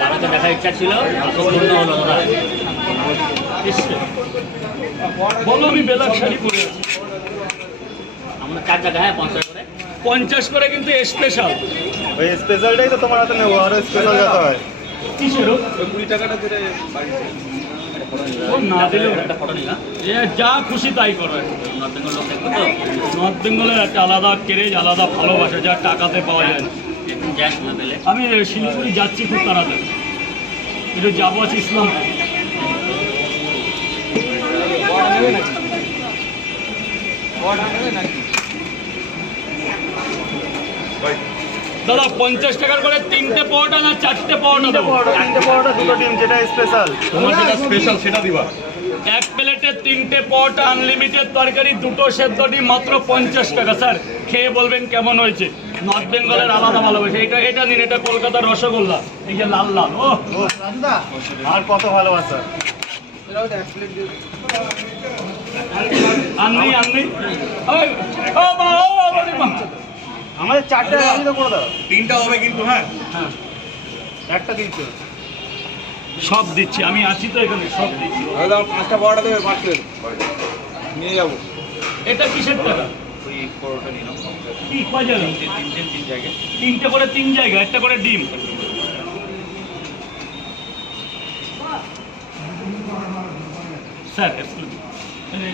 দাদাকে দেখার ইচ্ছা ছিল, খুব পূর্ণ হলো দাদা। বলো আমি বেলার শাড়ি পরে আছি। আমরা 4 জায়গা, হ্যাঁ 50 করে। 50 করে কিন্তু স্পেশাল। ওই স্পেশালটাই তো তোমার হাতে নেবো, আরো স্পেশাল যত হয়। কিসেরও 20 টাকাটা দিলে ও না দিলেও একটা ফটো নিলাম। এ যা খুশি তাই করো। নর্থ বেঙ্গল লোক দেখবো তো, নর্থ বেঙ্গলের একটা আলাদা ক্রেজ, আলাদা ভালোবাসা, যা টাকাতে পাওয়া যায় না। একদিন যাই সময় পেলে। আমি শিলিগুড়ি যাচ্ছি খুব তাড়াতাড়ি, একটু যাবো আছে ইসলামপুর। দাদা 50 টাকার করে 3টে পরোটা না 4টে পরোটা দেবো? 3টে পরোটা 2টো ডিম, যেটা স্পেশাল। তোমার যেটা স্পেশাল সেটা দিবা। এক প্লেটে 3টে পরোটা, আনলিমিটেড তরকারি, 2টো সেদ্ধ ডিম, মাত্র 50 টাকা। স্যার খেয়ে বলবেন কেমন হয়েছে। নর্থ বেঙ্গলের আলাদা ভালোবাসে। এটা নিন, এটা কলকাতার রসগোল্লা, এই যে লাল লাল। ও আর কত ভালোবাসা। আননি ওই, ও মা, ও বাড়ি মা। আমাদের 4টে আলাদা করে দাও। 3টা হবে কিন্তু, হ্যাঁ হ্যাঁ একটা দিচ্ছো। সব দিচ্ছি, আমি আছি তো এখানে, সব দিচ্ছি। দাদা 5টা বড়টা দেবে, 5 প্লেট নিয়ে যাবো। এটা কিসের টাকা? ওই পরোটা নিলাম। কি কয় জায়গা? 3 জায়গায়। 3টে করে 3 জায়গা, একটা করে ডিম। স্যার এক্সকিউজ মি,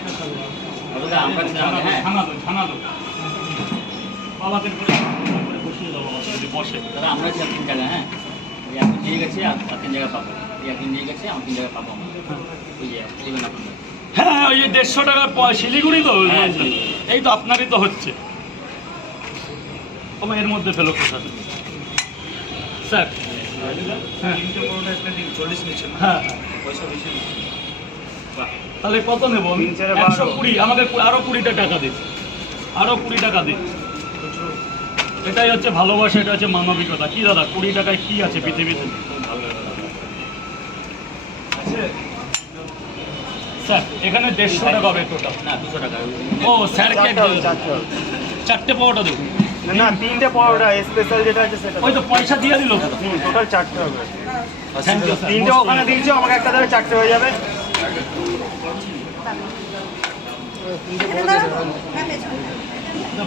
দাদা আমরা ছিলাম, হ্যাঁ ছানা দো বাবাদের করে বসিয়ে দেবো, যদি বসে। দাদা আমরা ছিলাম 3 জায়গা, হ্যাঁ এই একদিন নিয়ে গেছে আর 3 জায়গা পাবো। এই একদিন নিয়ে গেছে, আর 3 জায়গা পাবো আমরা। ওই যে দেবেন আপনাদের। হ্যাঁ ওই যে 150 টাকা শিলিগুড়ি তো, হ্যাঁ, শিলিগুড়ি। এই তো আপনারই তো হচ্ছে। আমার এর মধ্যে ফেলো কোথা থেকে? স্যার হ্যাঁ 3টে পরোটা একটা দিন 40 নিচ্ছে না। হ্যাঁ, পয়সা বেশি নিচ্ছে। বাহ, তাহলে কত নেবো আমি? 3 4 12। 120, আমাকে আরো 20টা টাকা দিন, আরো 20 টাকা দিন। এটাই হচ্ছে ভালোবাসা, এটা হচ্ছে মানবিকতা। কি দাদা 20 টাকায় কি আছে পৃথিবীতে? স্যার এখানে 150 টাকা হবে টোটাল। না 200 টাকা। ও স্যারকে 4টে পরোটা দেবো। না 3টে পরোটা স্পেশাল যেটা আছে সেটা। ওই তো পয়সা দিয়ে দিল। টোটাল 4টে হবে। Thank you sir. 3টে ওখানে দিয়েছো, আমাকে একটা দেবে, 4টে হয়ে যাবে।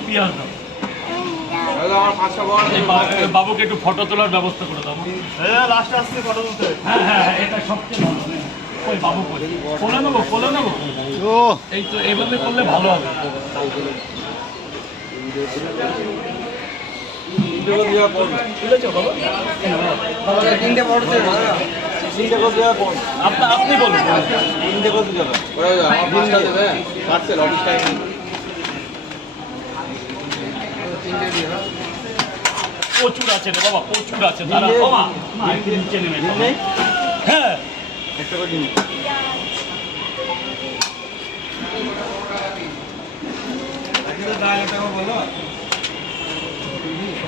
পিয়াজ দাও। দাদা আমার 5টা বড়টা এই দেবে। বাবুকে একটু ফটো তোলার ব্যবস্থা করে দাও। লাস্ট আসছে ফটো তুলতে। হ্যাঁ হ্যাঁ হ্যাঁ, এটা সবচেয়ে ভালো। ওই বাবু কই? কোলে নেবো। এই তো এইভাবে করলে ভালো হবে। 3টে করে দেওয়া পড়বে। তুলেছো বাবা? 3টে পরোটা দেবে দাদা। 3টে করে দেওয়া পড়বে। আপনি বলুন। 3টে করে দেবে। ওরা আমার 5টা দেবে। Parcel office time. প্রচুর আছে রে বাবা, প্রচুর আছে। দাঁড়া বাবা, মা একটু নিচে নেমে যাও। হ্যাঁ একটা করে দিন। দাদা এটা বলো।